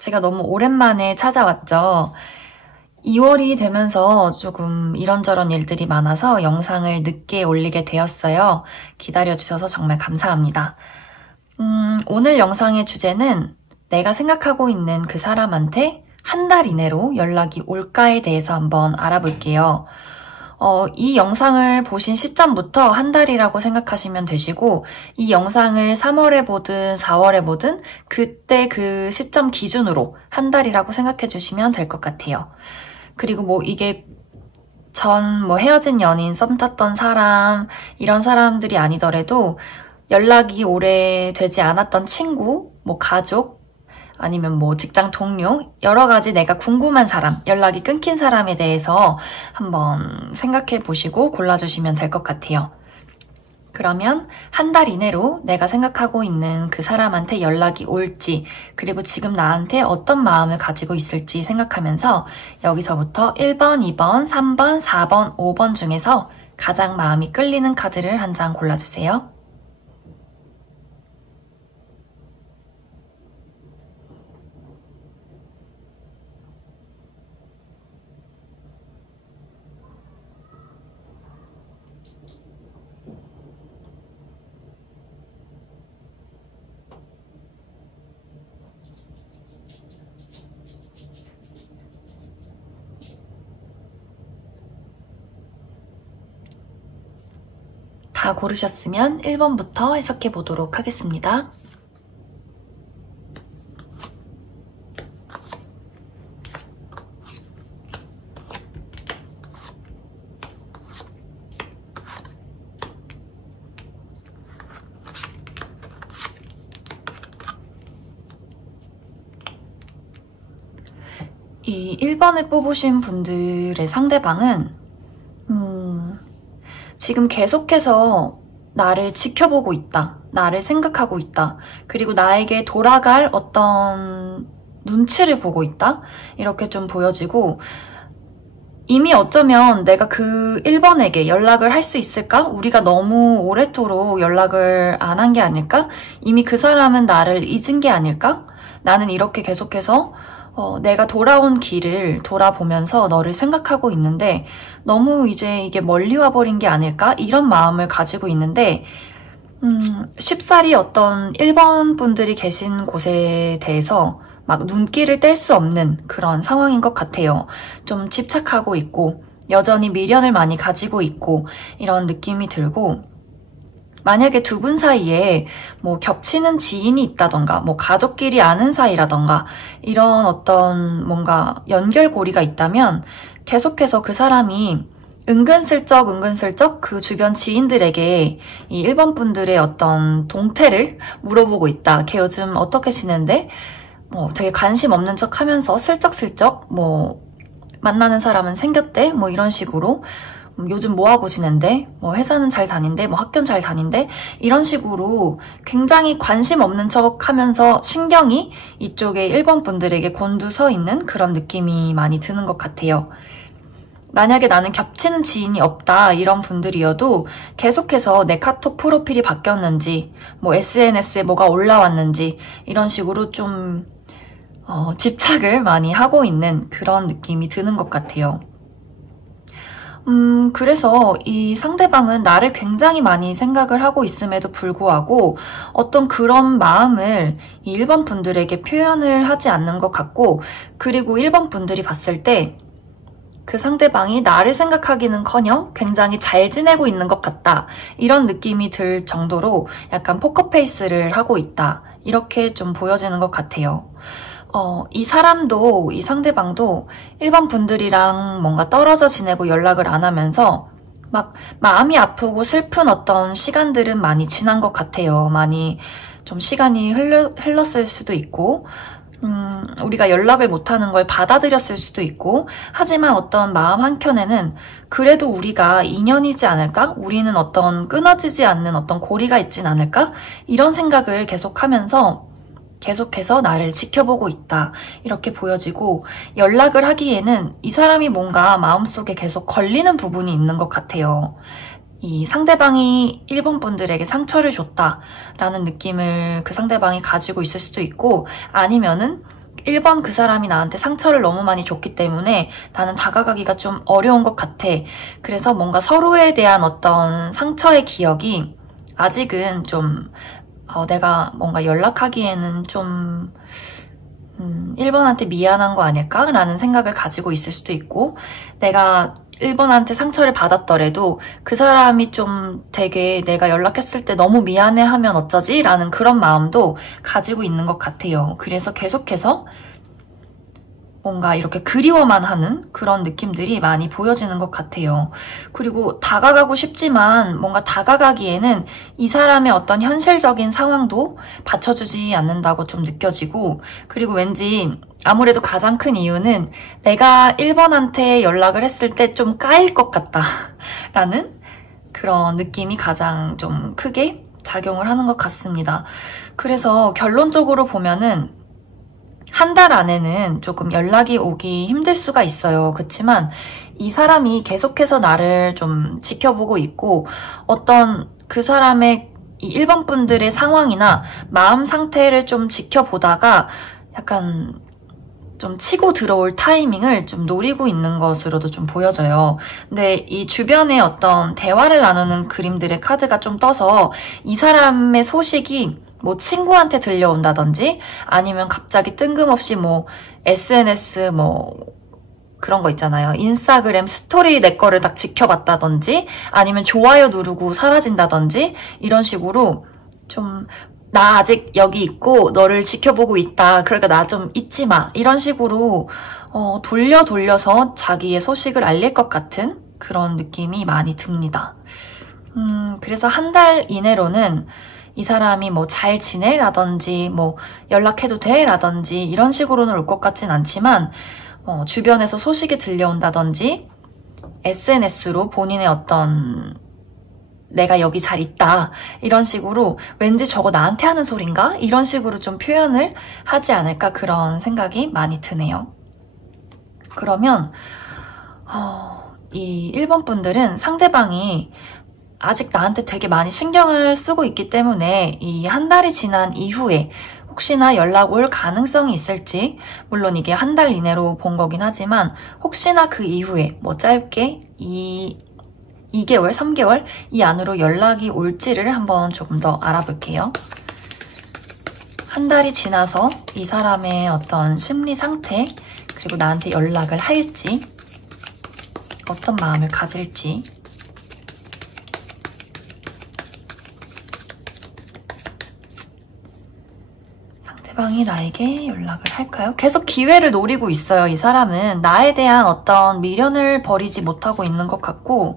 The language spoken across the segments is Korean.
제가 너무 오랜만에 찾아왔죠. 2월이 되면서 조금 이런저런 일들이 많아서 영상을 늦게 올리게 되었어요. 기다려주셔서 정말 감사합니다. 오늘 영상의 주제는 내가 생각하고 있는 그 사람한테 한 달 이내로 연락이 올까에 대해서 한번 알아볼게요. 이 영상을 보신 시점부터 한 달이라고 생각하시면 되시고, 이 영상을 3월에 보든 4월에 보든 그때 그 시점 기준으로 한 달이라고 생각해 주시면 될 것 같아요. 그리고 이게 전 헤어진 연인, 썸 탔던 사람, 이런 사람들이 아니더라도 연락이 오래 되지 않았던 친구, 가족, 아니면 직장 동료, 여러 가지 내가 궁금한 사람, 연락이 끊긴 사람에 대해서 한번 생각해 보시고 골라주시면 될 것 같아요. 그러면 한 달 이내로 내가 생각하고 있는 그 사람한테 연락이 올지, 그리고 지금 나한테 어떤 마음을 가지고 있을지 생각하면서 여기서부터 1번, 2번, 3번, 4번, 5번 중에서 가장 마음이 끌리는 카드를 한 장 골라주세요. 다 고르셨으면 1번부터 해석해 보도록 하겠습니다. 이 1번을 뽑으신 분들의 상대방은 지금 계속해서 나를 지켜보고 있다, 나를 생각하고 있다, 그리고 나에게 돌아갈 어떤 눈치를 보고 있다, 이렇게 좀 보여지고, 이미 어쩌면 내가 그 1번에게 연락을 할 수 있을까? 우리가 너무 오래도록 연락을 안 한 게 아닐까? 이미 그 사람은 나를 잊은 게 아닐까? 나는 이렇게 계속해서 내가 돌아온 길을 돌아보면서 너를 생각하고 있는데 너무 이제 이게 멀리 와버린 게 아닐까? 이런 마음을 가지고 있는데 쉽사리 어떤 1번 분들이 계신 곳에 대해서 막 눈길을 뗄 수 없는 그런 상황인 것 같아요. 좀 집착하고 있고 여전히 미련을 많이 가지고 있고 이런 느낌이 들고, 만약에 두 분 사이에 겹치는 지인이 있다던가 가족끼리 아는 사이라던가 이런 어떤 뭔가 연결고리가 있다면 계속해서 그 사람이 은근슬쩍 그 주변 지인들에게 이 1번 분들의 어떤 동태를 물어보고 있다. 걔 요즘 어떻게 지낸대? 되게 관심 없는 척 하면서 슬쩍슬쩍 만나는 사람은 생겼대? 이런 식으로 요즘 뭐하고 지낸대? 회사는 잘 다닌대? 학교는 잘 다닌대? 이런 식으로 굉장히 관심 없는 척 하면서 신경이 이쪽에 1번 분들에게 곤두서 있는 그런 느낌이 많이 드는 것 같아요. 만약에 나는 겹치는 지인이 없다 이런 분들이어도 계속해서 내 카톡 프로필이 바뀌었는지, SNS에 뭐가 올라왔는지 이런 식으로 좀 집착을 많이 하고 있는 그런 느낌이 드는 것 같아요. 그래서 이 상대방은 나를 굉장히 많이 생각을 하고 있음에도 불구하고 어떤 그런 마음을 이 1번 분들에게 표현을 하지 않는 것 같고, 그리고 1번 분들이 봤을 때 그 상대방이 나를 생각하기는커녕 굉장히 잘 지내고 있는 것 같다, 이런 느낌이 들 정도로 약간 포커페이스를 하고 있다, 이렇게 좀 보여지는 것 같아요. 이 사람도, 이 상대방도 1번 분들이랑 뭔가 떨어져 지내고 연락을 안 하면서 막 마음이 아프고 슬픈 어떤 시간들은 많이 지난 것 같아요. 많이 좀 시간이 흘렀을 수도 있고, 우리가 연락을 못하는 걸 받아들였을 수도 있고, 하지만 어떤 마음 한켠에는 그래도 우리가 인연이지 않을까? 우리는 어떤 끊어지지 않는 어떤 고리가 있진 않을까? 이런 생각을 계속해서 나를 지켜보고 있다, 이렇게 보여지고, 연락을 하기에는 이 사람이 뭔가 마음속에 계속 걸리는 부분이 있는 것 같아요. 이 상대방이 1번 분들에게 상처를 줬다라는 느낌을 그 상대방이 가지고 있을 수도 있고, 아니면은 1번 그 사람이 나한테 상처를 너무 많이 줬기 때문에 나는 다가가기가 좀 어려운 것 같아. 그래서 뭔가 서로에 대한 어떤 상처의 기억이 아직은 좀 내가 뭔가 연락하기에는 좀 1번한테 미안한 거 아닐까라는 생각을 가지고 있을 수도 있고, 내가 1번한테 상처를 받았더라도 그 사람이 좀 되게 내가 연락했을 때 너무 미안해하면 어쩌지? 라는 그런 마음도 가지고 있는 것 같아요. 그래서 계속해서 뭔가 이렇게 그리워만 하는 그런 느낌들이 많이 보여지는 것 같아요. 그리고 다가가고 싶지만 뭔가 다가가기에는 이 사람의 어떤 현실적인 상황도 받쳐주지 않는다고 좀 느껴지고, 그리고 왠지 아무래도 가장 큰 이유는 내가 1번한테 연락을 했을 때 좀 까일 것 같다 라는 그런 느낌이 가장 좀 크게 작용을 하는 것 같습니다. 그래서 결론적으로 보면은 한 달 안에는 조금 연락이 오기 힘들 수가 있어요. 그렇지만 이 사람이 계속해서 나를 좀 지켜보고 있고, 어떤 그 사람의 이 1번 분들의 상황이나 마음 상태를 좀 지켜보다가 약간 좀 치고 들어올 타이밍을 좀 노리고 있는 것으로도 좀 보여져요. 근데 이 주변에 어떤 대화를 나누는 그림들의 카드가 좀 떠서 이 사람의 소식이 뭐 친구한테 들려온다든지, 아니면 갑자기 뜬금없이 뭐 SNS 뭐 그런 거 있잖아요. 인스타그램 스토리 내 거를 딱 지켜봤다든지, 아니면 좋아요 누르고 사라진다든지, 이런 식으로 좀 나 아직 여기 있고 너를 지켜보고 있다, 그러니까 나 좀 잊지 마, 이런 식으로 돌려서 자기의 소식을 알릴 것 같은 그런 느낌이 많이 듭니다. 그래서 한 달 이내로는 이 사람이 뭐 잘 지내? 라든지 뭐 연락해도 돼? 라든지 이런 식으로는 올 것 같진 않지만, 주변에서 소식이 들려온다든지 SNS로 본인의 어떤 내가 여기 잘 있다, 이런 식으로 왠지 저거 나한테 하는 소린가? 이런 식으로 좀 표현을 하지 않을까, 그런 생각이 많이 드네요. 그러면 이 1번 분들은 상대방이 아직 나한테 되게 많이 신경을 쓰고 있기 때문에 이 한 달이 지난 이후에 혹시나 연락 올 가능성이 있을지, 물론 이게 한 달 이내로 본 거긴 하지만 혹시나 그 이후에 뭐 짧게 2개월, 3개월 이 안으로 연락이 올지를 한번 조금 더 알아볼게요. 한 달이 지나서 이 사람의 어떤 심리 상태, 그리고 나한테 연락을 할지, 어떤 마음을 가질지. 상대방이 나에게 연락을 할까요? 계속 기회를 노리고 있어요. 이 사람은 나에 대한 어떤 미련을 버리지 못하고 있는 것 같고,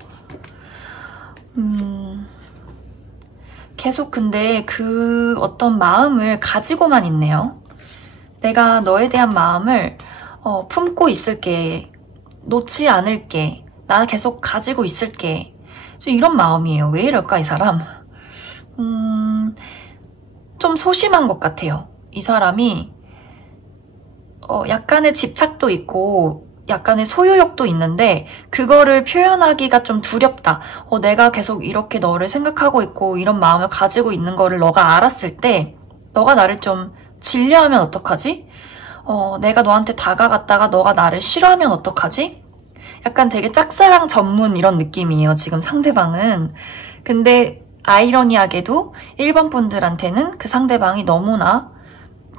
계속 근데 그 어떤 마음을 가지고만 있네요. 내가 너에 대한 마음을 품고 있을게, 놓지 않을게, 나 계속 가지고 있을게, 이런 마음이에요. 왜 이럴까, 이 사람? 좀 소심한 것 같아요. 이 사람이 약간의 집착도 있고 약간의 소유욕도 있는데, 그거를 표현하기가 좀 두렵다. 내가 계속 이렇게 너를 생각하고 있고 이런 마음을 가지고 있는 거를 너가 알았을 때 너가 나를 좀 질려하면 어떡하지? 내가 너한테 다가갔다가 너가 나를 싫어하면 어떡하지? 약간 되게 짝사랑 전문 이런 느낌이에요, 지금 상대방은. 근데 아이러니하게도 1번 분들한테는 그 상대방이 너무나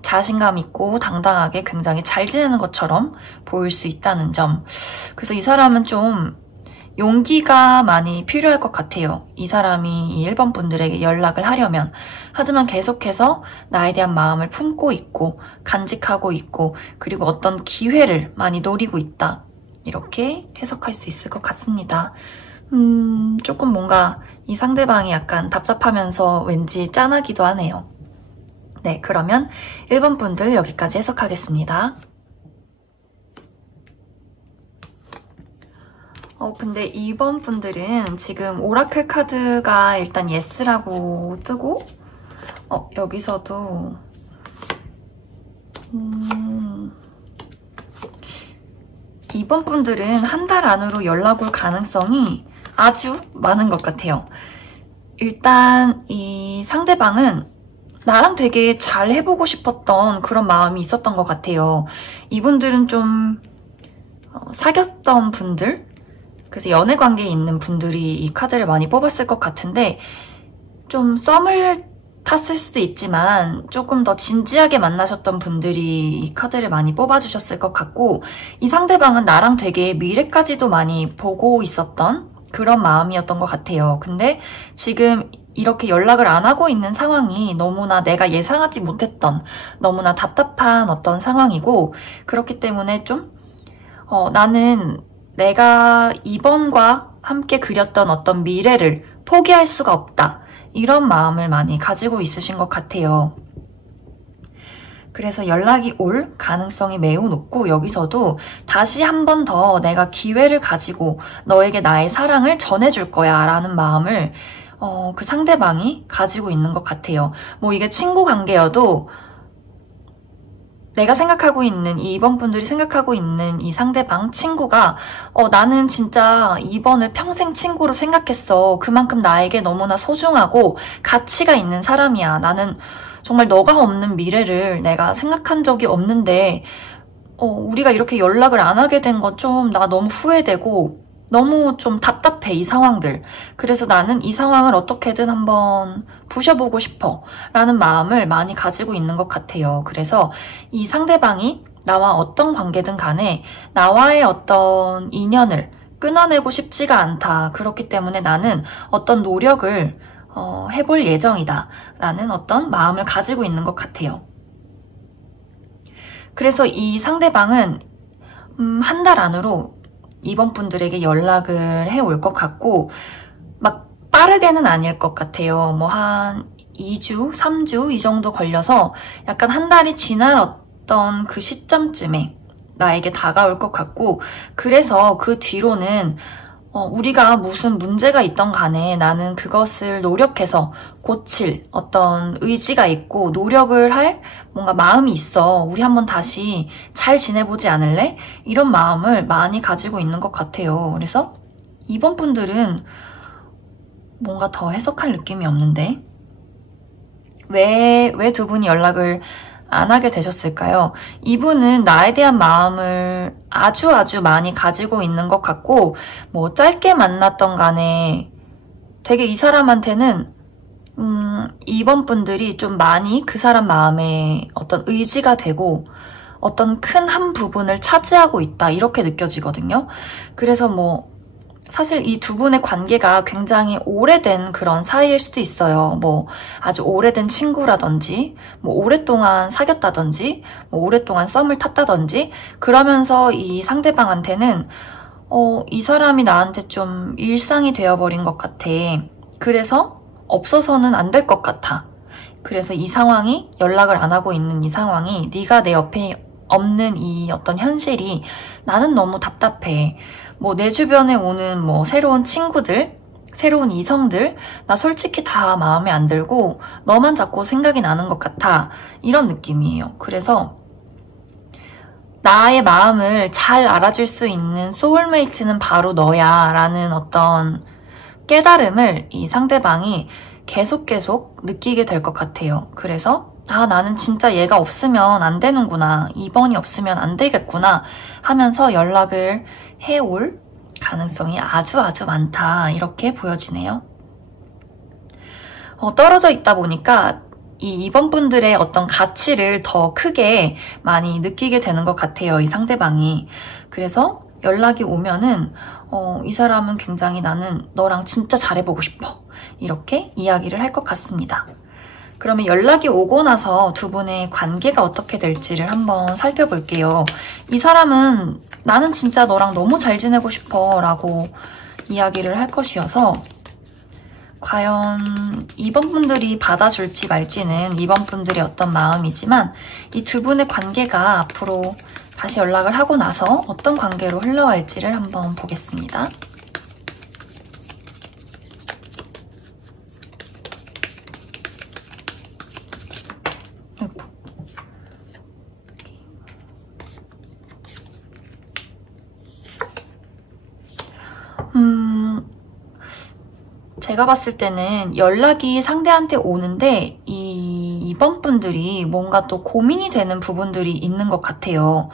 자신감 있고 당당하게 굉장히 잘 지내는 것처럼 보일 수 있다는 점. 그래서 이 사람은 좀 용기가 많이 필요할 것 같아요. 이 사람이 이 1번 분들에게 연락을 하려면. 하지만 계속해서 나에 대한 마음을 품고 있고 간직하고 있고, 그리고 어떤 기회를 많이 노리고 있다, 이렇게 해석할 수 있을 것 같습니다. 조금 뭔가 이 상대방이 약간 답답하면서 왠지 짠하기도 하네요. 네, 그러면 1번 분들 여기까지 해석하겠습니다. 근데 2번 분들은 지금 오라클 카드가 일단 예스라고 뜨고, 여기서도 이번 분들은 한 달 안으로 연락 올 가능성이 아주 많은 것 같아요. 일단 이 상대방은 나랑 되게 잘 해보고 싶었던 그런 마음이 있었던 것 같아요. 이분들은 좀 사귀었던 분들? 그래서 연애 관계에 있는 분들이 이 카드를 많이 뽑았을 것 같은데 좀 썸을 탔을 수도 있지만 조금 더 진지하게 만나셨던 분들이 이 카드를 많이 뽑아주셨을 것 같고 이 상대방은 나랑 되게 미래까지도 많이 보고 있었던 그런 마음이었던 것 같아요. 근데 지금 이렇게 연락을 안 하고 있는 상황이 너무나 내가 예상하지 못했던 너무나 답답한 어떤 상황이고 그렇기 때문에 좀 나는 내가 이번과 함께 그렸던 어떤 미래를 포기할 수가 없다. 이런 마음을 많이 가지고 있으신 것 같아요. 그래서 연락이 올 가능성이 매우 높고 여기서도 다시 한 번 더 내가 기회를 가지고 너에게 나의 사랑을 전해줄 거야 라는 마음을 그 상대방이 가지고 있는 것 같아요. 뭐 이게 친구 관계여도 내가 생각하고 있는, 이번 분들이 생각하고 있는 이 상대방 친구가 나는 진짜 이번을 평생 친구로 생각했어. 그만큼 나에게 너무나 소중하고 가치가 있는 사람이야. 나는 정말 너가 없는 미래를 내가 생각한 적이 없는데 우리가 이렇게 연락을 안 하게 된 건 좀 나 너무 후회되고 너무 좀 답답해, 이 상황들. 그래서 나는 이 상황을 어떻게든 한번 부셔보고 싶어 라는 마음을 많이 가지고 있는 것 같아요. 그래서 이 상대방이 나와 어떤 관계든 간에 나와의 어떤 인연을 끊어내고 싶지가 않다. 그렇기 때문에 나는 어떤 노력을 해볼 예정이다 라는 어떤 마음을 가지고 있는 것 같아요. 그래서 이 상대방은 한 달 안으로 이번 분들에게 연락을 해올 것 같고 막 빠르게는 아닐 것 같아요. 뭐 한 2주, 3주 이 정도 걸려서 약간 한 달이 지날 어떤 그 시점쯤에 나에게 다가올 것 같고 그래서 그 뒤로는 우리가 무슨 문제가 있던 간에 나는 그것을 노력해서 고칠 어떤 의지가 있고 노력을 할 뭔가 마음이 있어. 우리 한번 다시 잘 지내보지 않을래? 이런 마음을 많이 가지고 있는 것 같아요. 그래서 이번 분들은 뭔가 더 해석할 느낌이 없는데 왜 두 분이 연락을 안 하게 되셨을까요? 이분은 나에 대한 마음을 아주 많이 가지고 있는 것 같고 뭐 짧게 만났던 간에 되게 이 사람한테는 이번 분들이 좀 많이 그 사람 마음에 어떤 의지가 되고 어떤 큰 한 부분을 차지하고 있다 이렇게 느껴지거든요. 그래서 뭐 사실 이 두 분의 관계가 굉장히 오래된 그런 사이일 수도 있어요. 뭐 아주 오래된 친구라든지 뭐 오랫동안 사귀었다든지 뭐 오랫동안 썸을 탔다든지 그러면서 이 상대방한테는 이 사람이 나한테 좀 일상이 되어버린 것 같아. 그래서 없어서는 안 될 것 같아. 그래서 이 상황이 연락을 안 하고 있는 이 상황이 네가 내 옆에 없는 이 어떤 현실이 나는 너무 답답해. 뭐 내 주변에 오는 뭐 새로운 친구들, 새로운 이성들 나 솔직히 다 마음에 안 들고 너만 자꾸 생각이 나는 것 같아. 이런 느낌이에요. 그래서 나의 마음을 잘 알아줄 수 있는 소울메이트는 바로 너야 라는 어떤 깨달음을 이 상대방이 계속 느끼게 될 것 같아요. 그래서 나는 진짜 얘가 없으면 안 되는구나. 이번이 없으면 안 되겠구나 하면서 연락을 해올 가능성이 아주 많다. 이렇게 보여지네요. 떨어져 있다 보니까 이번 분들의 어떤 가치를 더 크게 많이 느끼게 되는 것 같아요. 이 상대방이. 그래서 연락이 오면은 이 사람은 굉장히 나는 너랑 진짜 잘해보고 싶어. 이렇게 이야기를 할 것 같습니다. 그러면 연락이 오고 나서 두 분의 관계가 어떻게 될지를 한번 살펴볼게요. 이 사람은 나는 진짜 너랑 너무 잘 지내고 싶어 라고 이야기를 할 것이어서 과연 이번 분들이 받아줄지 말지는 이번 분들의 어떤 마음이지만 이 두 분의 관계가 앞으로 다시 연락을 하고 나서 어떤 관계로 흘러갈지를 한번 보겠습니다. 제가 봤을 때는 연락이 상대한테 오는데 2번 분들이 뭔가 또 고민이 되는 부분들이 있는 것 같아요.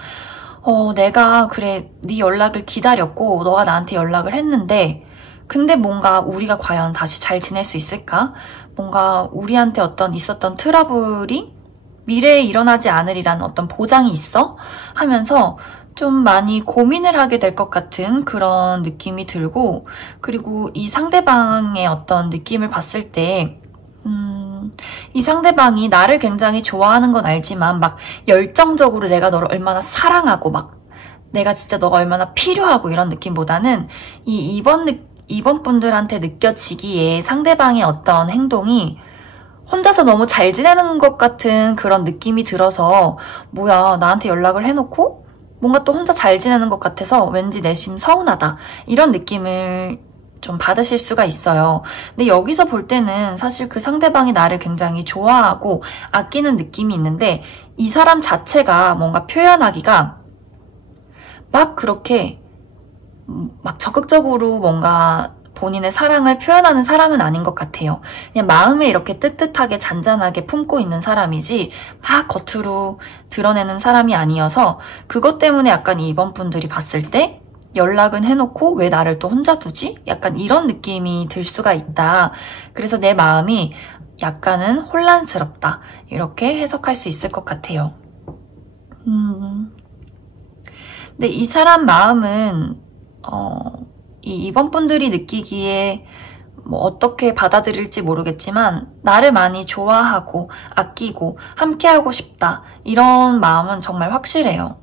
내가 그래, 네 연락을 기다렸고 너가 나한테 연락을 했는데 근데 뭔가 우리가 과연 다시 잘 지낼 수 있을까? 뭔가 우리한테 어떤 있었던 트러블이 미래에 일어나지 않으리라는 어떤 보장이 있어? 하면서 좀 많이 고민을 하게 될 것 같은 그런 느낌이 들고, 그리고 이 상대방의 어떤 느낌을 봤을 때 이 상대방이 나를 굉장히 좋아하는 건 알지만 막 열정적으로 내가 너를 얼마나 사랑하고 막 내가 진짜 너가 얼마나 필요하고 이런 느낌보다는 이 2번 분들한테 느껴지기에 상대방의 어떤 행동이 혼자서 너무 잘 지내는 것 같은 그런 느낌이 들어서 뭐야, 나한테 연락을 해놓고 뭔가 또 혼자 잘 지내는 것 같아서 왠지 내심 서운하다 이런 느낌을 좀 받으실 수가 있어요. 근데 여기서 볼 때는 사실 그 상대방이 나를 굉장히 좋아하고 아끼는 느낌이 있는데 이 사람 자체가 뭔가 표현하기가 막 그렇게 막 적극적으로 뭔가 본인의 사랑을 표현하는 사람은 아닌 것 같아요. 그냥 마음에 이렇게 뜨뜻하게 잔잔하게 품고 있는 사람이지 막 겉으로 드러내는 사람이 아니어서 그것 때문에 약간 이번 분들이 봤을 때 연락은 해놓고 왜 나를 또 혼자 두지? 약간 이런 느낌이 들 수가 있다. 그래서 내 마음이 약간은 혼란스럽다. 이렇게 해석할 수 있을 것 같아요. 근데 이 사람 마음은 이번 분들이 느끼기에 뭐 어떻게 받아들일지 모르겠지만 나를 많이 좋아하고 아끼고 함께하고 싶다 이런 마음은 정말 확실해요.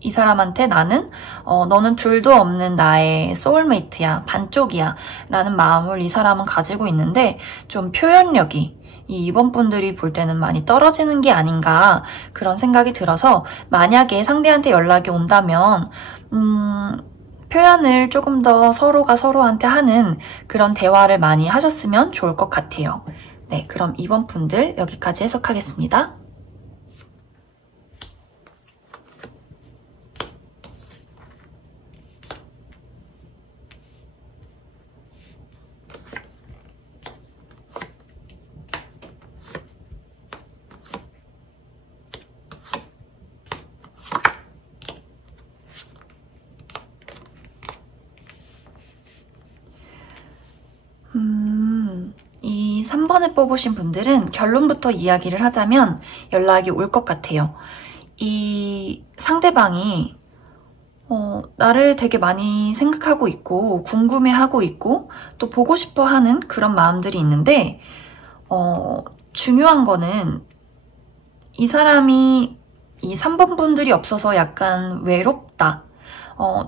이 사람한테 나는 너는 둘도 없는 나의 소울메이트야, 반쪽이야 라는 마음을 이 사람은 가지고 있는데 좀 표현력이 이 2번 분들이 볼 때는 많이 떨어지는 게 아닌가 그런 생각이 들어서 만약에 상대한테 연락이 온다면 표현을 조금 더 서로가 서로한테 하는 그런 대화를 많이 하셨으면 좋을 것 같아요. 네, 그럼 2번 분들 여기까지 해석하겠습니다. 이 3번을 뽑으신 분들은 결론부터 이야기를 하자면 연락이 올 것 같아요. 이 상대방이 나를 되게 많이 생각하고 있고 궁금해하고 있고 또 보고 싶어 하는 그런 마음들이 있는데 중요한 거는 이 사람이 이 3번 분들이 없어서 약간 외롭다.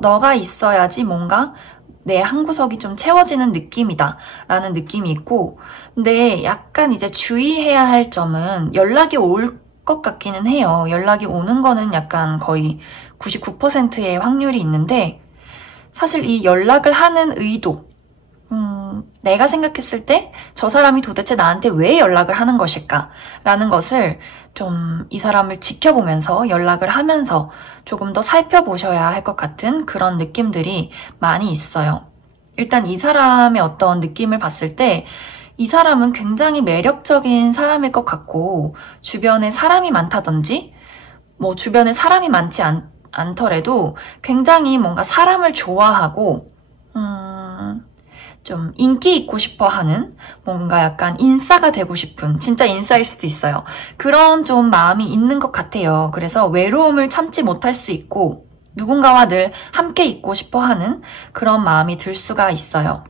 너가 있어야지 뭔가 내 한 구석이 좀 채워지는 느낌이다 라는 느낌이 있고, 근데 약간 이제 주의해야 할 점은 연락이 올 것 같기는 해요. 연락이 오는 거는 약간 거의 99%의 확률이 있는데 사실 이 연락을 하는 의도, 내가 생각했을 때 저 사람이 도대체 나한테 왜 연락을 하는 것일까 라는 것을 좀 이 사람을 지켜보면서 연락을 하면서 조금 더 살펴보셔야 할 것 같은 그런 느낌들이 많이 있어요. 일단 이 사람의 어떤 느낌을 봤을 때 이 사람은 굉장히 매력적인 사람일 것 같고 주변에 사람이 많다든지 뭐 주변에 사람이 많지 않더라도 굉장히 뭔가 사람을 좋아하고 좀 인기 있고 싶어 하는 뭔가 약간 인싸가 되고 싶은 진짜 인싸일 수도 있어요. 그런 좀 마음이 있는 것 같아요. 그래서 외로움을 참지 못할 수 있고 누군가와 늘 함께 있고 싶어 하는 그런 마음이 들 수가 있어요.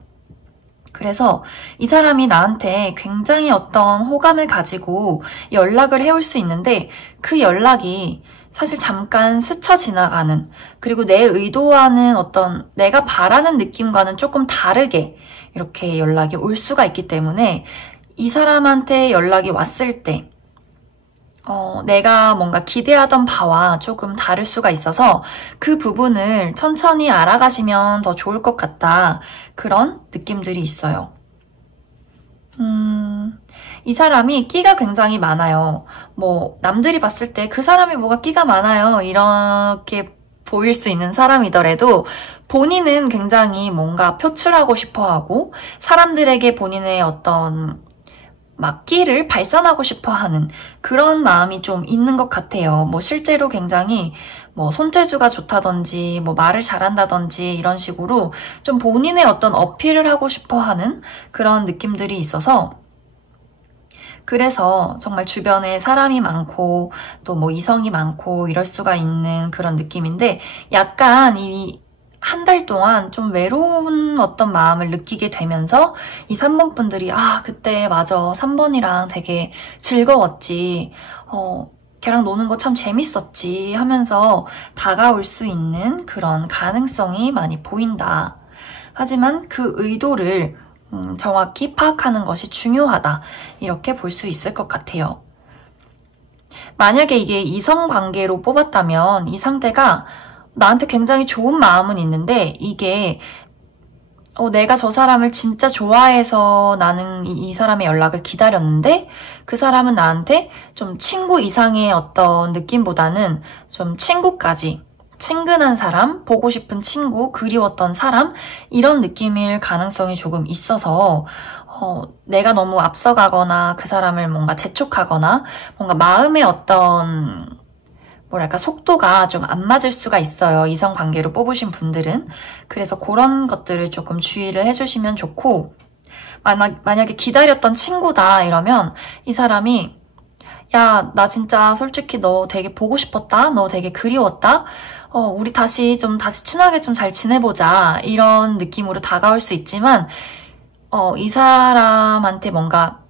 그래서 이 사람이 나한테 굉장히 어떤 호감을 가지고 연락을 해올 수 있는데 그 연락이 사실 잠깐 스쳐 지나가는, 그리고 내 의도와는 어떤 내가 바라는 느낌과는 조금 다르게 이렇게 연락이 올 수가 있기 때문에 이 사람한테 연락이 왔을 때 내가 뭔가 기대하던 바와 조금 다를 수가 있어서 그 부분을 천천히 알아가시면 더 좋을 것 같다. 그런 느낌들이 있어요. 이 사람이 끼가 굉장히 많아요. 뭐 남들이 봤을 때 그 사람이 뭐가 끼가 많아요 이렇게 보일 수 있는 사람이더라도 본인은 굉장히 뭔가 표출하고 싶어하고 사람들에게 본인의 어떤 막 끼를 발산하고 싶어 하는 그런 마음이 좀 있는 것 같아요. 뭐 실제로 굉장히 뭐 손재주가 좋다든지 뭐 말을 잘한다든지 이런 식으로 좀 본인의 어떤 어필을 하고 싶어 하는 그런 느낌들이 있어서, 그래서 정말 주변에 사람이 많고 또 뭐 이성이 많고 이럴 수가 있는 그런 느낌인데, 약간 이 한 달 동안 좀 외로운 어떤 마음을 느끼게 되면서 이 3번 분들이 그때 맞아 3번이랑 되게 즐거웠지, 걔랑 노는 거 참 재밌었지 하면서 다가올 수 있는 그런 가능성이 많이 보인다. 하지만 그 의도를 정확히 파악하는 것이 중요하다. 이렇게 볼 수 있을 것 같아요. 만약에 이게 이성관계로 뽑았다면 이 상대가 나한테 굉장히 좋은 마음은 있는데, 이게 내가 저 사람을 진짜 좋아해서 나는 이 사람의 연락을 기다렸는데, 그 사람은 나한테 좀 친구 이상의 어떤 느낌보다는 좀 친구까지, 친근한 사람, 보고 싶은 친구, 그리웠던 사람, 이런 느낌일 가능성이 조금 있어서 내가 너무 앞서가거나 그 사람을 뭔가 재촉하거나 뭔가 마음의 어떤 뭐랄까 속도가 좀 안 맞을 수가 있어요. 이성관계로 뽑으신 분들은. 그래서 그런 것들을 조금 주의를 해주시면 좋고, 만약에 기다렸던 친구다 이러면 이 사람이 야, 나 진짜 솔직히 너 되게 보고 싶었다. 너 되게 그리웠다. 우리 다시 친하게 좀 잘 지내보자. 이런 느낌으로 다가올 수 있지만, 이 사람한테 뭔가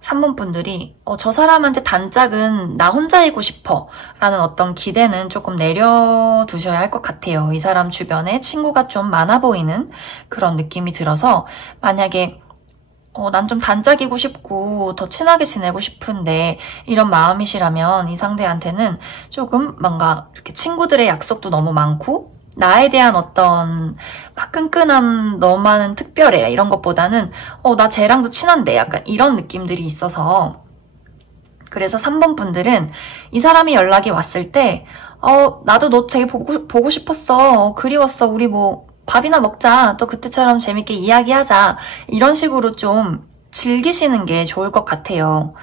3번 분들이 저 사람한테 단짝은 나 혼자이고 싶어 라는 어떤 기대는 조금 내려두셔야 할 것 같아요. 이 사람 주변에 친구가 좀 많아 보이는 그런 느낌이 들어서, 만약에 난 좀 단짝이고 싶고 더 친하게 지내고 싶은데 이런 마음이시라면 이 상대한테는 조금 뭔가 이렇게 친구들의 약속도 너무 많고 나에 대한 어떤 막 끈끈한 너만은 특별해 이런 것보다는 나 쟤랑도 친한데 약간 이런 느낌들이 있어서, 그래서 3번 분들은 이 사람이 연락이 왔을 때 나도 너 되게 보고 싶었어. 그리웠어. 우리 뭐 밥이나 먹자. 또 그때처럼 재밌게 이야기하자. 이런 식으로 좀 즐기시는 게 좋을 것 같아요.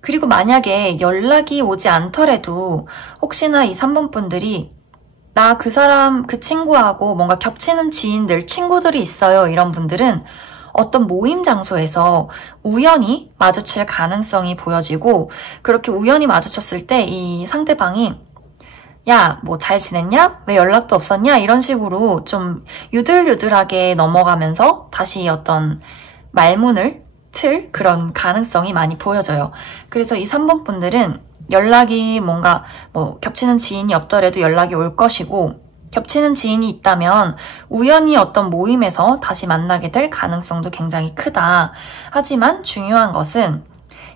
그리고 만약에 연락이 오지 않더라도 혹시나 이 3번 분들이 나 그 사람, 그 친구하고 뭔가 겹치는 지인들, 친구들이 있어요. 이런 분들은 어떤 모임 장소에서 우연히 마주칠 가능성이 보여지고, 그렇게 우연히 마주쳤을 때 이 상대방이 야, 뭐 잘 지냈냐? 왜 연락도 없었냐? 이런 식으로 좀 유들유들하게 넘어가면서 다시 어떤 말문을 틀 그런 가능성이 많이 보여져요. 그래서 이 3번 분들은 연락이 뭔가 뭐 겹치는 지인이 없더라도 연락이 올 것이고, 겹치는 지인이 있다면 우연히 어떤 모임에서 다시 만나게 될 가능성도 굉장히 크다. 하지만 중요한 것은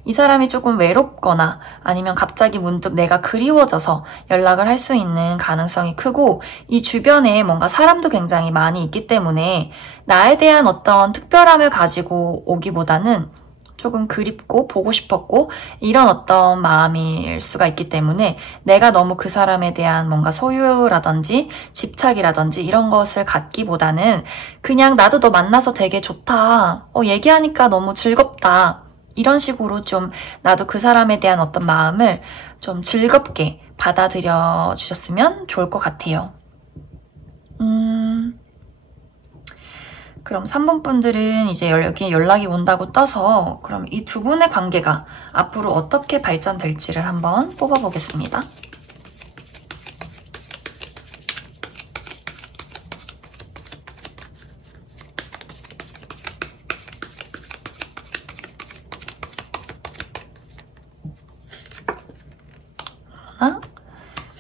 이 사람이 조금 외롭거나 아니면 갑자기 문득 내가 그리워져서 연락을 할 수 있는 가능성이 크고, 이 주변에 뭔가 사람도 굉장히 많이 있기 때문에 나에 대한 어떤 특별함을 가지고 오기보다는 조금 그립고 보고 싶었고 이런 어떤 마음일 수가 있기 때문에, 내가 너무 그 사람에 대한 뭔가 소유라든지 집착이라든지 이런 것을 갖기보다는 그냥 나도 너 만나서 되게 좋다. 얘기하니까 너무 즐겁다. 이런 식으로 좀 나도 그 사람에 대한 어떤 마음을 좀 즐겁게 받아들여 주셨으면 좋을 것 같아요. 그럼 3번 분들은 이제 여기 연락이 온다고 떠서, 그럼 이 두 분의 관계가 앞으로 어떻게 발전될지를 한번 뽑아보겠습니다.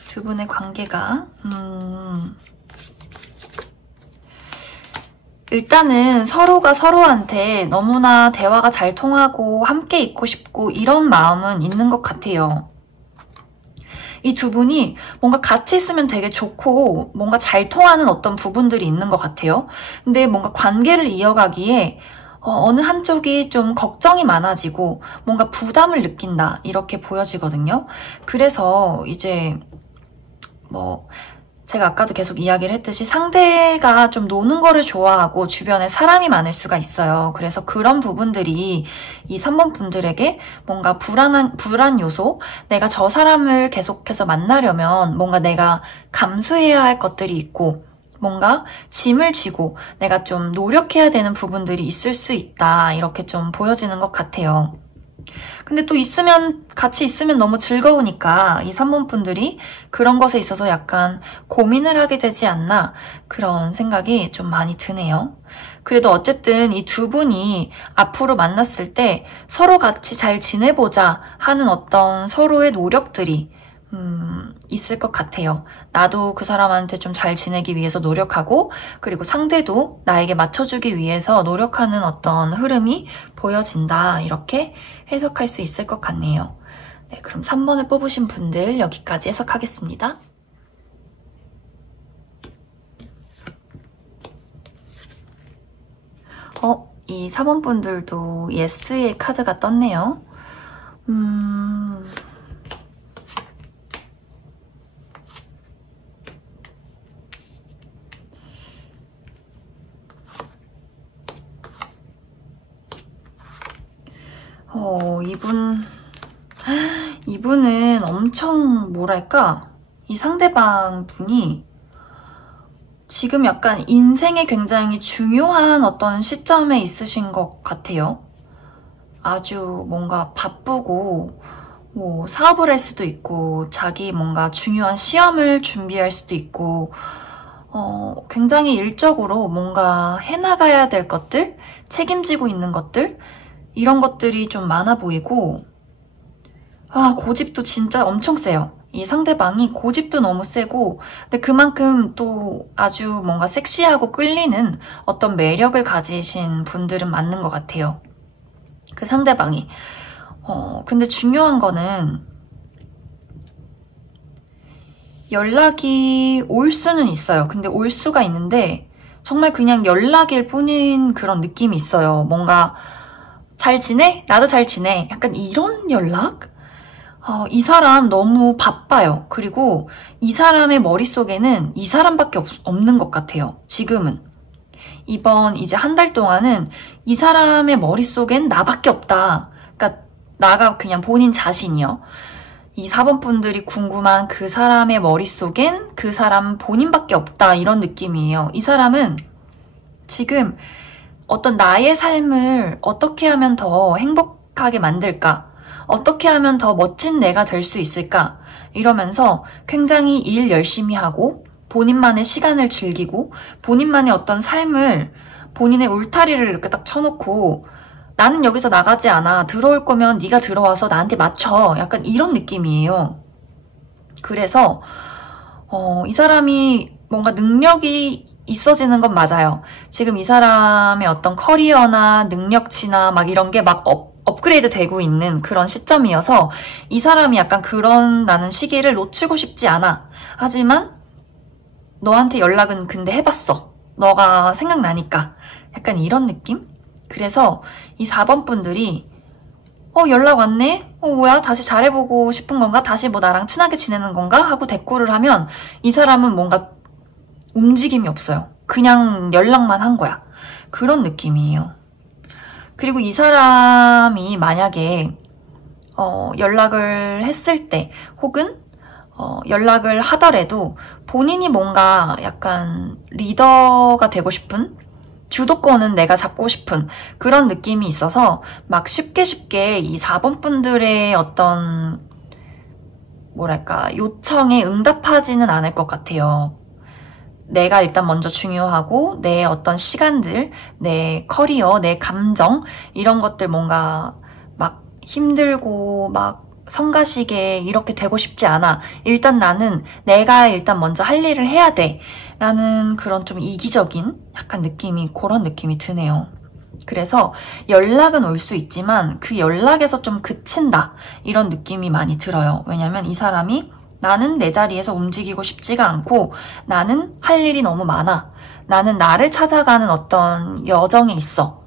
두 분의 관계가 일단은 서로가 서로한테 너무나 대화가 잘 통하고 함께 있고 싶고 이런 마음은 있는 것 같아요. 이 두 분이 뭔가 같이 있으면 되게 좋고 뭔가 잘 통하는 어떤 부분들이 있는 것 같아요. 근데 뭔가 관계를 이어가기에 어느 한쪽이 좀 걱정이 많아지고 뭔가 부담을 느낀다 이렇게 보여지거든요. 그래서 이제 뭐 제가 아까도 계속 이야기를 했듯이 상대가 좀 노는 거를 좋아하고 주변에 사람이 많을 수가 있어요. 그래서 그런 부분들이 이 3번 분들에게 뭔가 불안 요소, 내가 저 사람을 계속해서 만나려면 뭔가 내가 감수해야 할 것들이 있고 뭔가 짐을 지고 내가 좀 노력해야 되는 부분들이 있을 수 있다. 이렇게 좀 보여지는 것 같아요. 근데 또 같이 있으면 너무 즐거우니까 이 3번 분들이 그런 것에 있어서 약간 고민을 하게 되지 않나 그런 생각이 좀 많이 드네요. 그래도 어쨌든 이 두 분이 앞으로 만났을 때 서로 같이 잘 지내보자 하는 어떤 서로의 노력들이 있을 것 같아요. 나도 그 사람한테 좀 잘 지내기 위해서 노력하고 그리고 상대도 나에게 맞춰주기 위해서 노력하는 어떤 흐름이 보여진다. 이렇게 해석할 수 있을 것 같네요. 네, 그럼 3번을 뽑으신 분들 여기까지 해석하겠습니다. 이 4번 분들도 예스의 카드가 떴네요. 이분은 엄청 뭐랄까, 이 상대방 분이 지금 약간 인생에 굉장히 중요한 어떤 시점에 있으신 것 같아요. 아주 뭔가 바쁘고 뭐 사업을 할 수도 있고 자기 뭔가 중요한 시험을 준비할 수도 있고 굉장히 일적으로 뭔가 해나가야 될 것들, 책임지고 있는 것들 이런 것들이 좀 많아 보이고 고집도 진짜 엄청 세요. 이 상대방이 고집도 너무 세고 근데 그만큼 또 아주 뭔가 섹시하고 끌리는 어떤 매력을 가지신 분들은 맞는 것 같아요. 그 상대방이. 근데 중요한 거는 연락이 올 수는 있어요. 근데 올 수가 있는데 정말 그냥 연락일 뿐인 그런 느낌이 있어요. 뭔가 잘 지내? 나도 잘 지내. 약간 이런 연락? 이 사람 너무 바빠요. 그리고 이 사람의 머릿속에는 이 사람밖에 없는 것 같아요. 지금은. 이번 이제 한 달 동안은 이 사람의 머릿속엔 나밖에 없다. 그러니까 나가 그냥 본인 자신이요. 이 4번 분들이 궁금한 그 사람의 머릿속엔 그 사람 본인밖에 없다. 이런 느낌이에요. 이 사람은 지금 어떤 나의 삶을 어떻게 하면 더 행복하게 만들까? 어떻게 하면 더 멋진 내가 될 수 있을까? 이러면서 굉장히 일 열심히 하고 본인만의 시간을 즐기고 본인만의 어떤 삶을 본인의 울타리를 이렇게 딱 쳐놓고 나는 여기서 나가지 않아. 들어올 거면 네가 들어와서 나한테 맞춰. 약간 이런 느낌이에요. 그래서 이 사람이 뭔가 능력이 있어지는 건 맞아요. 지금 이 사람의 어떤 커리어나 능력치나 막 이런 게 막 업그레이드 되고 있는 그런 시점이어서 이 사람이 약간 그런 나는 시기를 놓치고 싶지 않아. 하지만 너한테 연락은 근데 해봤어. 너가 생각나니까. 약간 이런 느낌? 그래서 이 4번 분들이 연락 왔네? 뭐야? 다시 잘해보고 싶은 건가? 다시 뭐 나랑 친하게 지내는 건가? 하고 대꾸를 하면 이 사람은 뭔가 움직임이 없어요. 그냥 연락만 한 거야. 그런 느낌이에요. 그리고 이 사람이 만약에 연락을 했을 때 혹은 연락을 하더라도 본인이 뭔가 약간 리더가 되고 싶은 주도권은 내가 잡고 싶은 그런 느낌이 있어서 막 쉽게 이 4번 분들의 어떤 뭐랄까 요청에 응답하지는 않을 것 같아요. 내가 일단 먼저 중요하고 내 어떤 시간들, 내 커리어, 내 감정 이런 것들 뭔가 막 힘들고 막 성가시게 이렇게 되고 싶지 않아. 일단 나는 내가 일단 먼저 할 일을 해야 돼. 라는 그런 좀 이기적인 약간 느낌이 그런 느낌이 드네요. 그래서 연락은 올 수 있지만 그 연락에서 좀 그친다. 이런 느낌이 많이 들어요. 왜냐면 이 사람이 나는 내 자리에서 움직이고 싶지가 않고 나는 할 일이 너무 많아. 나는 나를 찾아가는 어떤 여정에 있어.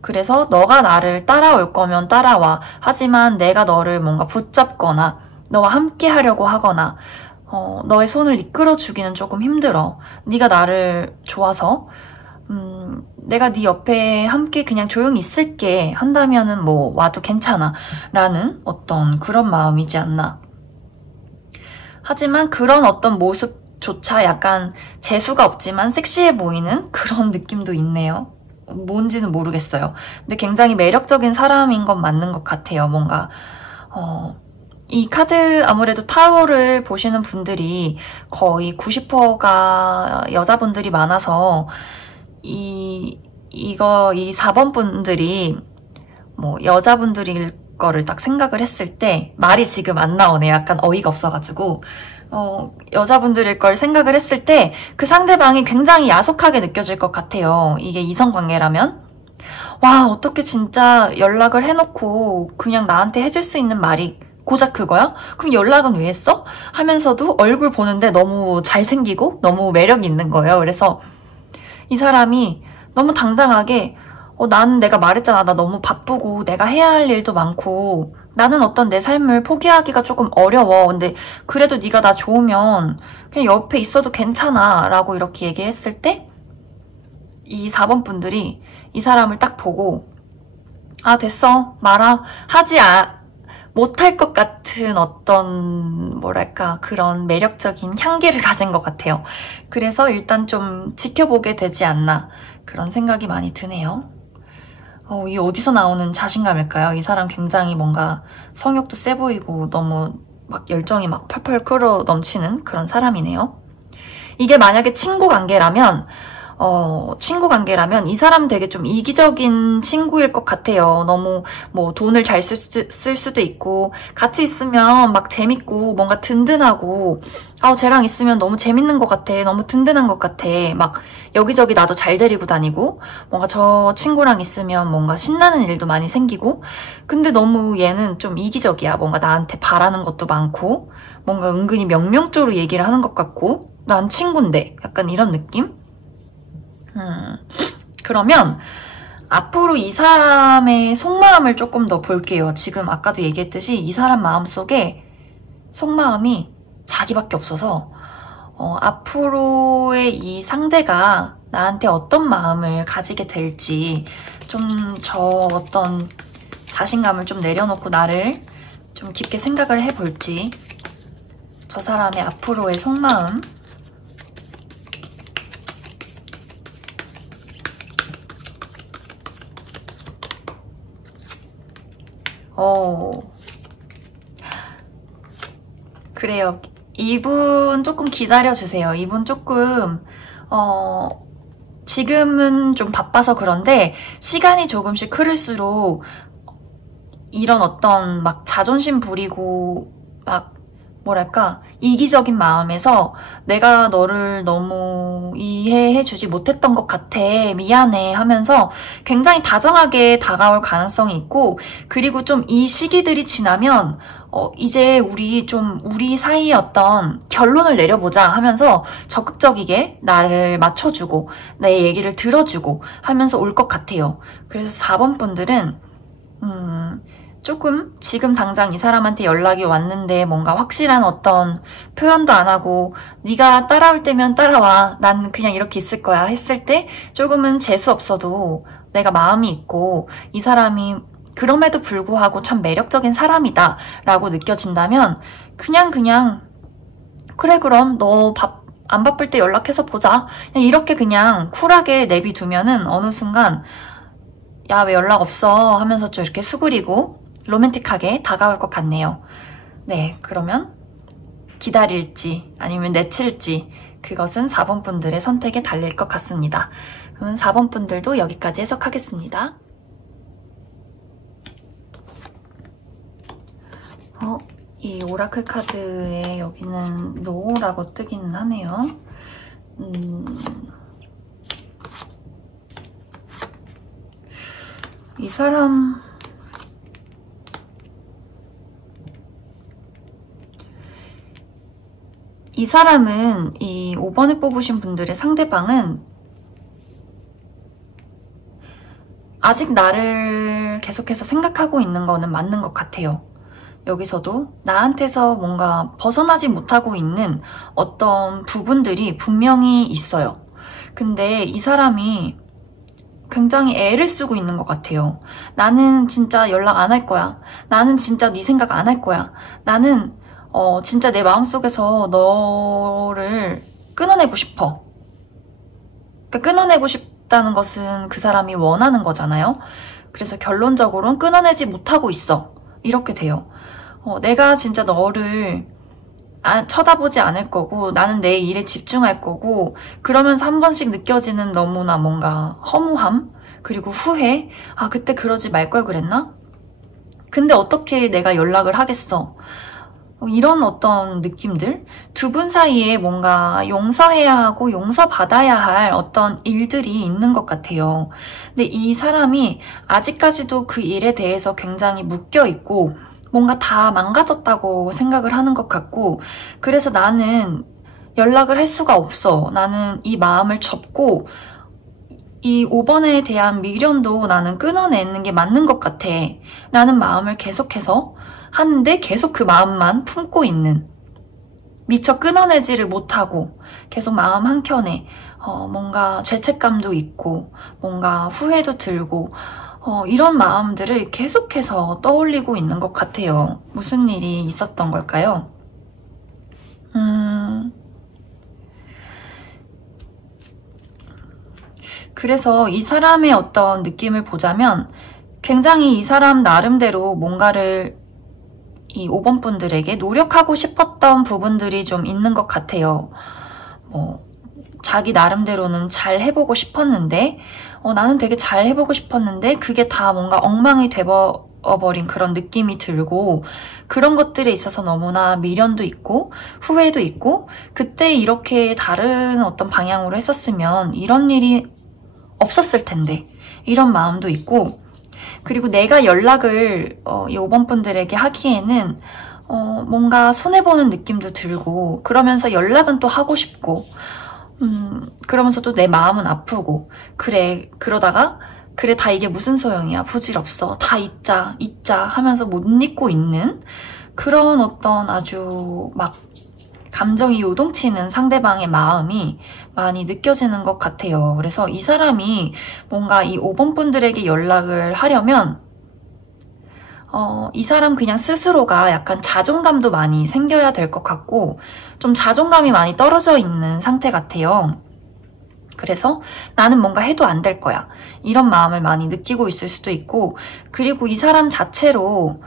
그래서 너가 나를 따라올 거면 따라와. 하지만 내가 너를 뭔가 붙잡거나 너와 함께 하려고 하거나 너의 손을 이끌어주기는 조금 힘들어. 네가 나를 좋아서 내가 네 옆에 함께 그냥 조용히 있을게 한다면은 뭐 와도 괜찮아 라는 어떤 그런 마음이지 않나. 하지만 그런 어떤 모습조차 약간 재수가 없지만 섹시해 보이는 그런 느낌도 있네요. 뭔지는 모르겠어요. 근데 굉장히 매력적인 사람인 건 맞는 것 같아요. 뭔가 이 카드 아무래도 타로를 보시는 분들이 거의 90%가 여자분들이 많아서 이 4번 분들이 뭐 여자분들일 거를 딱 생각을 했을 때 말이 지금 안 나오네. 약간 어이가 없어가지고 여자분들일 걸 생각을 했을 때 그 상대방이 굉장히 야속하게 느껴질 것 같아요. 이게 이성관계라면. 와, 어떻게 진짜 연락을 해놓고 그냥 나한테 해줄 수 있는 말이 고작 그거야? 그럼 연락은 왜 했어? 하면서도 얼굴 보는데 너무 잘생기고 너무 매력이 있는 거예요. 그래서 이 사람이 너무 당당하게 나는 내가 말했잖아. 나 너무 바쁘고 내가 해야 할 일도 많고 나는 어떤 내 삶을 포기하기가 조금 어려워. 근데 그래도 네가 나 좋으면 그냥 옆에 있어도 괜찮아 라고 이렇게 얘기했을 때 이 4번 분들이 이 사람을 딱 보고 아 됐어 말아 하지 못할 것 같은 어떤 뭐랄까 그런 매력적인 향기를 가진 것 같아요. 그래서 일단 좀 지켜보게 되지 않나 그런 생각이 많이 드네요. 이 어디서 나오는 자신감일까요? 이 사람 굉장히 뭔가 성욕도 세 보이고 너무 막 열정이 막 펄펄 끓어 넘치는 그런 사람이네요. 이게 만약에 친구 관계라면 이 사람 되게 좀 이기적인 친구일 것 같아요. 너무 뭐 돈을 잘 쓸 수도 있고 같이 있으면 막 재밌고 뭔가 든든하고 쟤랑 있으면 너무 재밌는 것 같아. 너무 든든한 것 같아. 막 여기저기 나도 잘 데리고 다니고 뭔가 저 친구랑 있으면 뭔가 신나는 일도 많이 생기고 근데 너무 얘는 좀 이기적이야. 뭔가 나한테 바라는 것도 많고 뭔가 은근히 명령조로 얘기를 하는 것 같고 난 친구인데 약간 이런 느낌? 그러면 앞으로 이 사람의 속마음을 조금 더 볼게요. 지금 아까도 얘기했듯이 이 사람 마음속에 속마음이 자기밖에 없어서 앞으로의 이 상대가 나한테 어떤 마음을 가지게 될지 좀 저 어떤 자신감을 좀 내려놓고 나를 좀 깊게 생각을 해볼지 저 사람의 앞으로의 속마음 그래요. 이분 조금 기다려주세요. 이분 조금 지금은 좀 바빠서 그런데 시간이 조금씩 흐를수록 이런 어떤 막 자존심 부리고 막 뭐랄까 이기적인 마음에서 내가 너를 너무 이해해주지 못했던 것 같아 미안해 하면서 굉장히 다정하게 다가올 가능성이 있고 그리고 좀 이 시기들이 지나면 이제 우리 사이의 어떤 결론을 내려보자 하면서 적극적이게 나를 맞춰주고 내 얘기를 들어주고 하면서 올 것 같아요. 그래서 4번 분들은 조금 지금 당장 이 사람한테 연락이 왔는데 뭔가 확실한 어떤 표현도 안 하고 네가 따라올 때면 따라와 난 그냥 이렇게 있을 거야 했을 때 조금은 재수 없어도 내가 마음이 있고 이 사람이 그럼에도 불구하고 참 매력적인 사람이다 라고 느껴진다면 그냥 그래 그럼 너 안 바쁠 때 연락해서 보자 그냥 이렇게 그냥 쿨하게 내비두면은 어느 순간 야 왜 연락 없어 하면서 좀 이렇게 수그리고 로맨틱하게 다가올 것 같네요. 네, 그러면 기다릴지 아니면 내칠지 그것은 4번 분들의 선택에 달릴 것 같습니다. 그러면 4번 분들도 여기까지 해석하겠습니다. 이 오라클 카드에 여기는 노라고 뜨기는 하네요. 이 사람은 이 5번에 뽑으신 분들의 상대방은 아직 나를 계속해서 생각하고 있는 거는 맞는 것 같아요. 여기서도 나한테서 뭔가 벗어나지 못하고 있는 어떤 부분들이 분명히 있어요. 근데 이 사람이 굉장히 애를 쓰고 있는 것 같아요. 나는 진짜 연락 안 할 거야. 나는 진짜 네 생각 안 할 거야. 나는 진짜 내 마음속에서 너를 끊어내고 싶어. 그러니까 끊어내고 싶다는 것은 그 사람이 원하는 거잖아요. 그래서 결론적으로는 끊어내지 못하고 있어. 이렇게 돼요. 내가 진짜 너를 쳐다보지 않을 거고 나는 내 일에 집중할 거고 그러면서 한 번씩 느껴지는 너무나 뭔가 허무함 그리고 후회 그때 그러지 말 걸 그랬나? 근데 어떻게 내가 연락을 하겠어? 이런 어떤 느낌들 두 분 사이에 뭔가 용서해야 하고 용서받아야 할 어떤 일들이 있는 것 같아요. 근데 이 사람이 아직까지도 그 일에 대해서 굉장히 묶여있고 뭔가 다 망가졌다고 생각을 하는 것 같고 그래서 나는 연락을 할 수가 없어. 나는 이 마음을 접고 이 5번에 대한 미련도 나는 끊어내는 게 맞는 것 같아 라는 마음을 계속해서 하는데 계속 그 마음만 품고 있는 미처 끊어내지를 못하고 계속 마음 한켠에 뭔가 죄책감도 있고 뭔가 후회도 들고 이런 마음들을 계속해서 떠올리고 있는 것 같아요. 무슨 일이 있었던 걸까요? 그래서 이 사람의 어떤 느낌을 보자면 굉장히 이 사람 나름대로 뭔가를 이 5번 분들에게 노력하고 싶었던 부분들이 좀 있는 것 같아요. 자기 나름대로는 잘 해보고 싶었는데 나는 되게 잘 해보고 싶었는데 그게 다 뭔가 엉망이 돼버린 그런 느낌이 들고 그런 것들에 있어서 너무나 미련도 있고 후회도 있고 그때 이렇게 다른 어떤 방향으로 했었으면 이런 일이 없었을 텐데 이런 마음도 있고 그리고 내가 연락을 이 5번 분들에게 하기에는 뭔가 손해보는 느낌도 들고 그러면서 연락은 또 하고 싶고 그러면서 또 내 마음은 아프고 그래 그러다가 그래 다 이게 무슨 소용이야 부질없어 다 잊자 하면서 못 잊고 있는 그런 어떤 아주 막 감정이 요동치는 상대방의 마음이 많이 느껴지는 것 같아요. 그래서 이 사람이 뭔가 이 5번 분들에게 연락을 하려면 이 사람 그냥 스스로가 약간 자존감도 많이 생겨야 될 것 같고 좀 자존감이 많이 떨어져 있는 상태 같아요. 그래서 나는 뭔가 해도 안 될 거야. 이런 마음을 많이 느끼고 있을 수도 있고 그리고 이 사람 자체로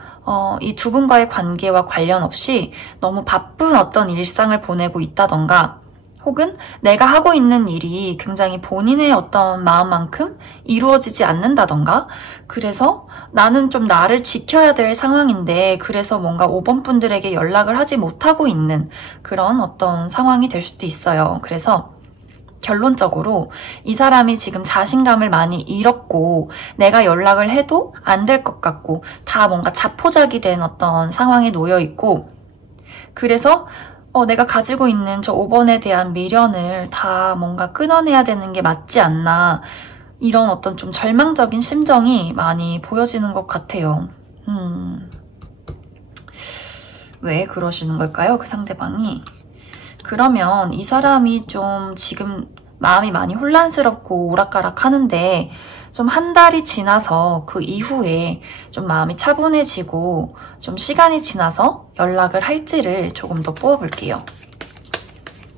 이 두 분과의 관계와 관련 없이 너무 바쁜 어떤 일상을 보내고 있다던가 혹은 내가 하고 있는 일이 굉장히 본인의 어떤 마음만큼 이루어지지 않는다던가 그래서 나는 좀 나를 지켜야 될 상황인데 그래서 뭔가 5번 분들에게 연락을 하지 못하고 있는 그런 어떤 상황이 될 수도 있어요. 그래서 결론적으로 이 사람이 지금 자신감을 많이 잃었고 내가 연락을 해도 안 될 것 같고 다 뭔가 자포자기 된 어떤 상황에 놓여 있고 그래서 내가 가지고 있는 저 5번에 대한 미련을 다 뭔가 끊어내야 되는 게 맞지 않나 이런 어떤 좀 절망적인 심정이 많이 보여지는 것 같아요. 왜 그러시는 걸까요? 그 상대방이. 그러면 이 사람이 좀 지금 마음이 많이 혼란스럽고 오락가락 하는데 좀 한 달이 지나서 그 이후에 좀 마음이 차분해지고 좀 시간이 지나서 연락을 할지를 조금 더 뽑아볼게요.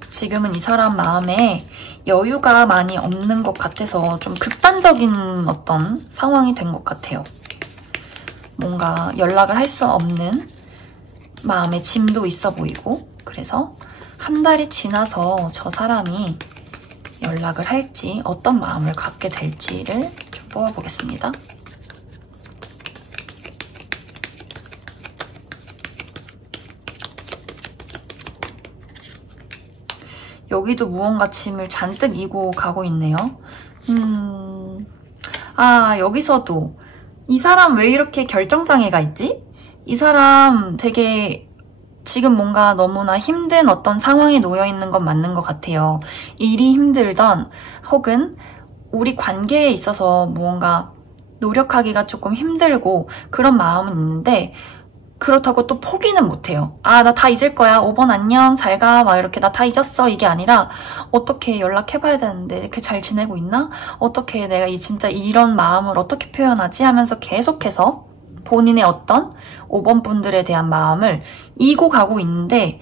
지금은 이 사람 마음에 여유가 많이 없는 것 같아서 좀 극단적인 어떤 상황이 된 것 같아요. 뭔가 연락을 할 수 없는 마음에 짐도 있어 보이고 그래서 한 달이 지나서 저 사람이 연락을 할지 어떤 마음을 갖게 될지를 좀 뽑아보겠습니다. 여기도 무언가 짐을 잔뜩 이고 가고 있네요. 여기서도 이 사람 왜 이렇게 결정장애가 있지? 이 사람 되게 지금 뭔가 너무나 힘든 어떤 상황에 놓여 있는 건 맞는 것 같아요. 일이 힘들던 혹은 우리 관계에 있어서 무언가 노력하기가 조금 힘들고 그런 마음은 있는데 그렇다고 또 포기는 못해요. 아, 나 다 잊을 거야. 5번 안녕. 잘 가. 막 이렇게 나 다 잊었어. 이게 아니라 어떻게 연락해봐야 되는데 이렇게 잘 지내고 있나? 어떻게 내가 진짜 이런 마음을 어떻게 표현하지? 하면서 계속해서 본인의 어떤 5번 분들에 대한 마음을 이고 가고 있는데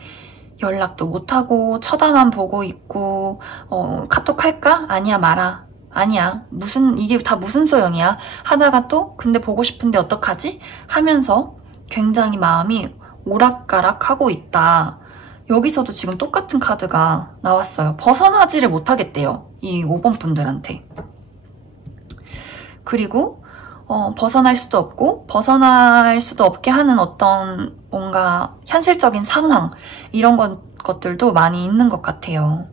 연락도 못하고 쳐다만 보고 있고 카톡 할까? 아니야 말아. 아니야. 이게 다 무슨 소용이야. 하다가 또 근데 보고 싶은데 어떡하지? 하면서 굉장히 마음이 오락가락하고 있다. 여기서도 지금 똑같은 카드가 나왔어요. 벗어나지를 못하겠대요. 이 5번 분들한테. 그리고 벗어날 수도 없고 벗어날 수도 없게 하는 어떤 뭔가 현실적인 상황 이런 것들도 많이 있는 것 같아요.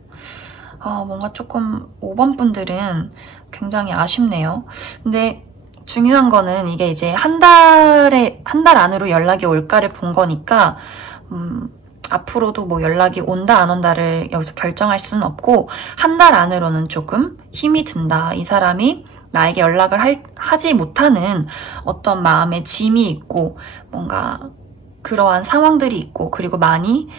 뭔가 조금 5번 분들은 굉장히 아쉽네요. 근데 중요한 거는 이게 이제 한 달 안으로 연락이 올까를 본 거니까 앞으로도 뭐 연락이 온다 안 온다를 여기서 결정할 수는 없고 한 달 안으로는 조금 힘이 든다. 이 사람이 나에게 연락을 하지 못하는 어떤 마음의 짐이 있고 뭔가 그러한 상황들이 있고 그리고 많이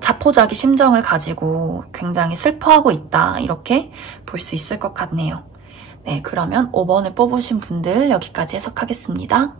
자포자기 심정을 가지고 굉장히 슬퍼하고 있다. 이렇게 볼 수 있을 것 같네요. 네, 그러면 5번을 뽑으신 분들 여기까지 해석하겠습니다.